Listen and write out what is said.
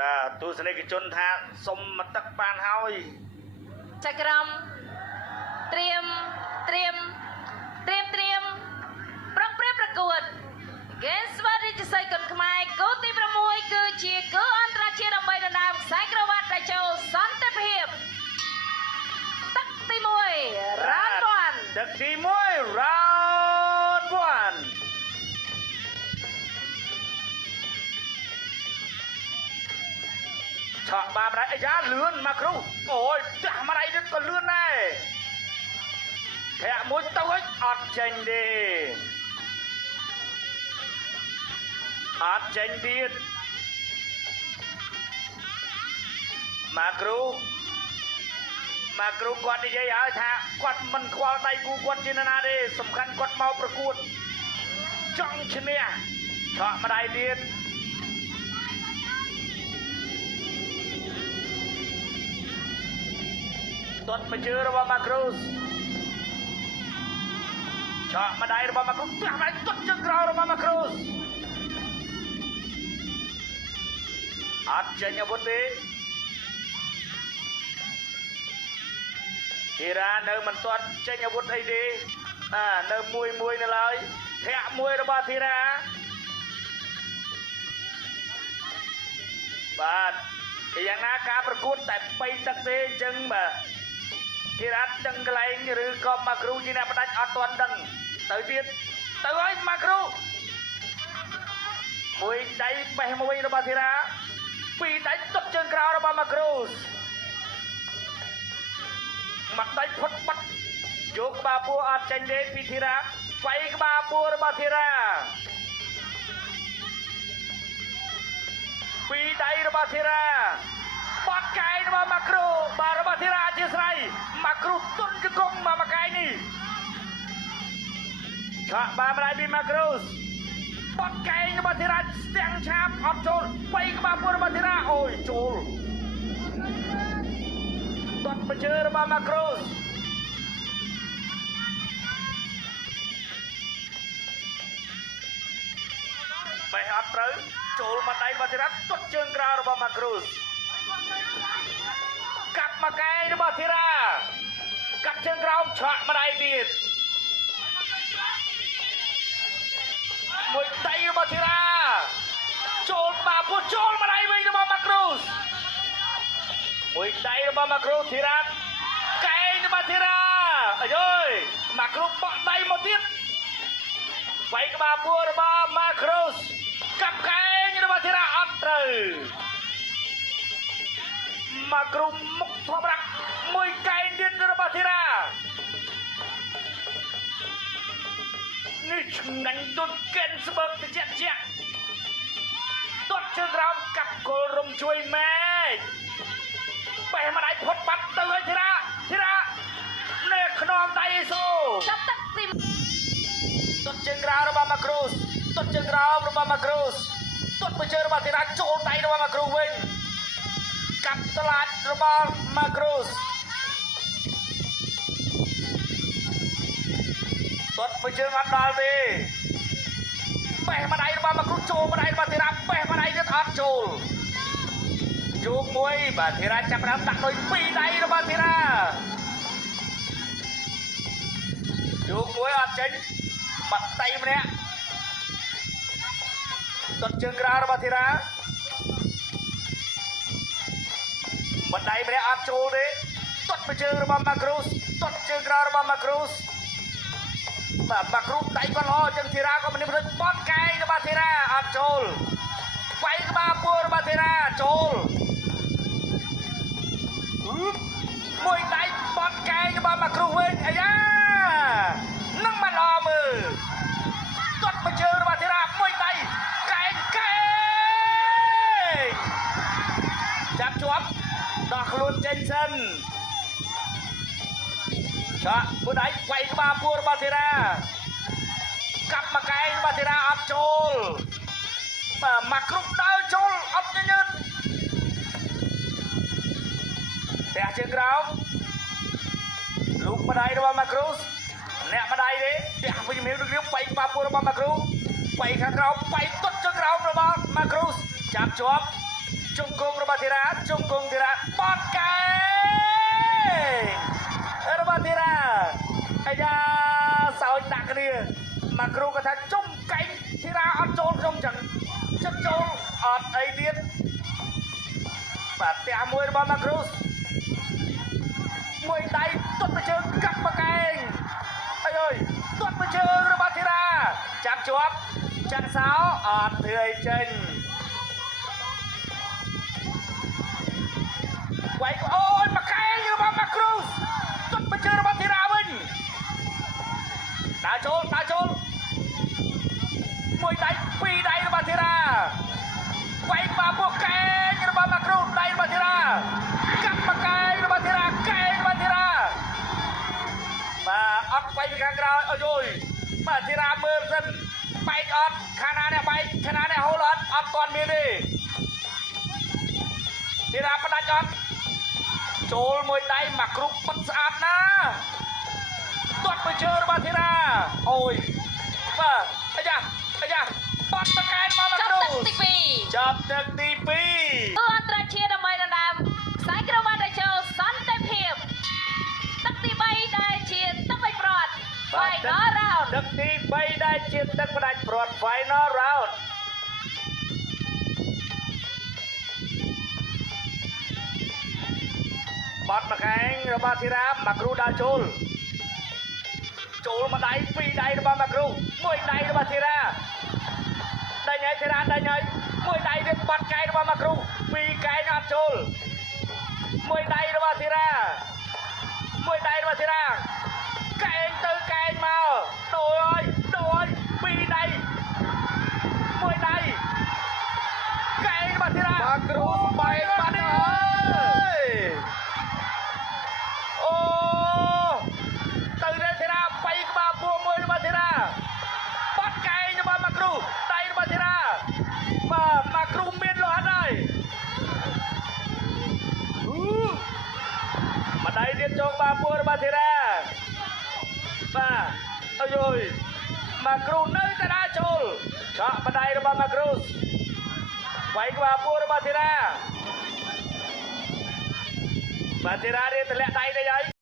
បាទទស្សនិកជនថាសុំមកទឹកបានហើយចាក្រមត្រៀមប្រឹងប្រកួតហ្គេមស្វារីជស័យកុនខ្មែរគូទី6គឺជាគូអន្តរជាតិដើម្បីដណ្ដើមខ្សែក្រវ៉ាត់ដែលចូលសន្តិភាពទឹកទី1 round 1ទឹកទី1 round 1ឆក់បាម្ដាយអាយ៉ាលឿនមកគ្រូអូយចាស់ម្ដាយនេះក៏លឿនដែរធាក់មួយទៅអត់ចេញទេអត់ចេញទៀតមកគ្រូគាត់និយាយឲ្យថាគាត់មិនខ្វល់ដៃគូគាត់ជាណាទេសំខាន់គាត់មកប្រកួតចង់ឈ្នះឆក់ម្ដាយទៀតទាត់បញ្ជើរបស់ម៉ាក្រូសឆក់ម្ដាយរបស់ម៉ាក្រូសផ្ទះម្ដាយទាត់ជើងក្រោយរបស់ម៉ាក្រូសអត់ចេញអាវុធទេធីរ៉ានៅមិនទាត់ចេញអាវុធអីទេនៅមួយនៅឡើយធាក់មួយរបស់ធីរ៉ាបាទយ៉ាងណាការប្រកួតតែ3ទឹកទេអញ្ចឹងបាទធីរ៉ាដឹងកន្លែងឬក៏ម៉ាគ្រូជាអ្នកផ្ដាច់អត់ទាន់ដឹងទៅទៀតទៅហើយម៉ាគ្រូមួយដៃបេះមួយរបស់ធីរ៉ាពីរដៃទុតជើងក្រោយរបស់ម៉ាគ្រូមកដៃផុតបាត់យកក្បាលពួរអត់ចេញទេពីធីរ៉ាវាយក្បាលពួររបស់ធីរ៉ាពីរដៃរបស់ធីរ៉ាបាត់កាយរបស់ម៉ាគ្រូបាទរបស់ធីរ៉ាអធិស្ឋានម៉ាគ្រូទុនជង្គង់មកកាយនេះឆាក់បានម្ដាយពីម៉ាគ្រូបាត់កាយរបស់ធីរ៉ាស្ទាំងឆាបអត់ចូលវាយក្បាលពួររបស់ធីរ៉ាអូយចូលទាត់បញ្ជើរបស់ម៉ាគ្រូបេះអត់ត្រូវចូលមកដៃរបស់ធីរ៉ាទាត់ជើងក្រៅរបស់ម៉ាគ្រូកាប់មកកែរបស់ធីរ៉ាកាប់ជើងក្រោមឆក់ម្ដាយទៀតមួយដៃរបស់ធីរ៉ាចូលបាពុះចូលម្ដាយវិញរបស់ម៉ាគ្រូមួយដៃរបស់ម៉ាគ្រូធីរ៉ាកែរបស់ធីរ៉ាអាយអើយម៉ាគ្រូបក់ដៃមកទៀតវាយក្បាលពួររបស់ម៉ាគ្រូកាប់កែរបស់ធីរ៉ាអត់ត្រូវម៉ាគ្រូមុខធម្មតាមួយកែងទៀតរបស់ធីរ៉ានេះឆ្ងាញ់ដូចកែនស្បើកតិចជាទាត់ជើងក្រោមកាប់គល់រំជួយម៉ែបេះម្ដាយផុតបាត់ទៅហើយធីរ៉ានៅខ្នងដៃអេសូចាប់ទឹកទីទាត់ជើងក្រោមរបស់ម៉ាគ្រូទាត់ជើងក្រោមរបស់ម៉ាគ្រូទាត់បញ្ជើរបស់ធីរ៉ាចូលដៃរបស់ម៉ាគ្រូវិញកាប់ស្លាច់របស់ម៉ាគ្រូទាត់បញ្ជើអត់ដល់ទេបេះម្ដាយរបស់ម៉ាគ្រូចូលម្ដាយរបស់ធីរ៉ាបេះម្ដាយទៀតអត់ចូលជោគមួយបាទធីរ៉ាចាប់ដើមដាក់ដោយពីរដៃរបស់ធីរ៉ាជោគមួយអត់ចេញបាត់ដៃម្នាក់ទាត់ជើងក្រៅរបស់ធីរ៉ាបណ្ដៃម្នាក់អត់ចូលទេទាត់បញ្ជើរបស់ម៉ាគ្រូទាត់ជើងក្រៅរបស់ម៉ាគ្រូបាទម៉ាគ្រូដៃក៏ល្អចឹងធីរ៉ាក៏មិនព្រឹកបត់កែងរបស់ធីរ៉ាអត់ចូលវាយក្បាលពួររបស់ធីរ៉ាចូលមួយដៃបត់កែងរបស់ម៉ាគ្រូវិញអាយ៉ានឹងមិនល្អមើលទាត់បញ្ជើរបស់ធីរ៉ាមួយដៃកែងចាប់ជាប់ដោះខ្លួនចេញសិនឆាក់មួយដៃវាយក្បាលពួររបស់ធីរ៉ាកាប់មកកែងរបស់ធីរ៉ាអត់ចូលបាទមកគ្រប់ដើរចូលអត់ញញើតផ្ទះជើងក្រោមលោកម្ដាយរបស់ម៉ាគ្រូអ្នកម្ដាយទេផ្ទះវិញមានរឿងវាយក្បាលពួររបស់ម៉ាគ្រូវាយខាងក្រោមវាយទុតជើងក្រោមរបស់ម៉ាគ្រូចាប់ជាប់ ជង្គង់របស់ធីរ៉ាជង្គង់ធីរ៉ាបត់កែរបស់ធីរ៉ាអាយ៉ាសោចដាក់គ្នាមកគ្រូគាត់ថាជុំកែងធីរ៉ាអត់ចូលក្នុងចឹងចិត្តចូលអត់អីទៀតបាទផ្ទះមួយរបស់មកគ្រូមួយដៃទត់មួយជើងកាប់មកកែងអើយទត់មួយជើងរបស់ធីរ៉ាចាប់ជាប់ចាក់សោអត់ធ្វើអីចេញវាយអូយមកកែងរបស់មកគ្រូទត់មួយជើងរបស់ធីរ៉ាវិញដើរចូលមួយដៃពីរដៃរបស់ធីរ៉ាវាយមកពួកកែងរបស់មកគ្រូដៃរបស់ធីរ៉ាកាប់មកកែងរបស់ធីរ៉ាកែងរបស់ធីរ៉ាបាទអត់វាយពីខាងក្រោយអូយយបាទធីរ៉ាមើលសិនបែកអត់ខាងណានេះបែកខាងណានេះហូលអត់ទាន់មានទេធីរ៉ាផ្ដាច់អត់ចូលមួយដៃមកគ្រូបិទស្អាតណាទាត់មួយជើងរបស់ធីរ៉ាអូយបាទអាយ៉ាបាត់មកកែរបស់មកគ្រូចាប់ទឹកទី2គូអន្តរជាតិដើម្បីដណ្ដើមខ្សែក្រវ៉ាត់ដែលចូលសន្តិភាពទឹកទី3ដែលជាទឹកបិចប្រត់ Final round ទឹកទី3ដែលជាទឹកផ្ដាច់ព្រាត់ Final round បាត់មកកែងរបស់ធីរ៉ាមកគ្រូដើរចូលមួយដៃពីរដៃរបស់មកគ្រូមួយដៃរបស់ធីរ៉ាដេញឲ្យធីរ៉ាដេញឲ្យមួយដៃទៀតបាត់កែងរបស់មកគ្រូពីរកែងអត់ចូលមួយដៃរបស់ធីរ៉ាកែងទៅកែងមកដូរឲ្យពីរដៃមួយដៃកែងរបស់ធីរ៉ាមកគ្រូបែកបាត់ហើយអូទៅទេធីរ៉ាបែកក្បាលពួរមួយរបស់ធីរ៉ាបាត់កែងរបស់មកគ្រូដៃរបស់ធីរ៉ាបាទមកគ្រូមានលោះអត់ហើយម្ដាយទៀតចងក្បាលពួររបស់ធីរ៉ាបាទអើយមកគ្រូនៅតែដើរចូលឆក់ម្ដាយរបស់មកគ្រូវាយក្បាលពួររបស់ធីរ៉ាបាទធីរ៉ារៀនទម្លាក់ដៃទៅហើយ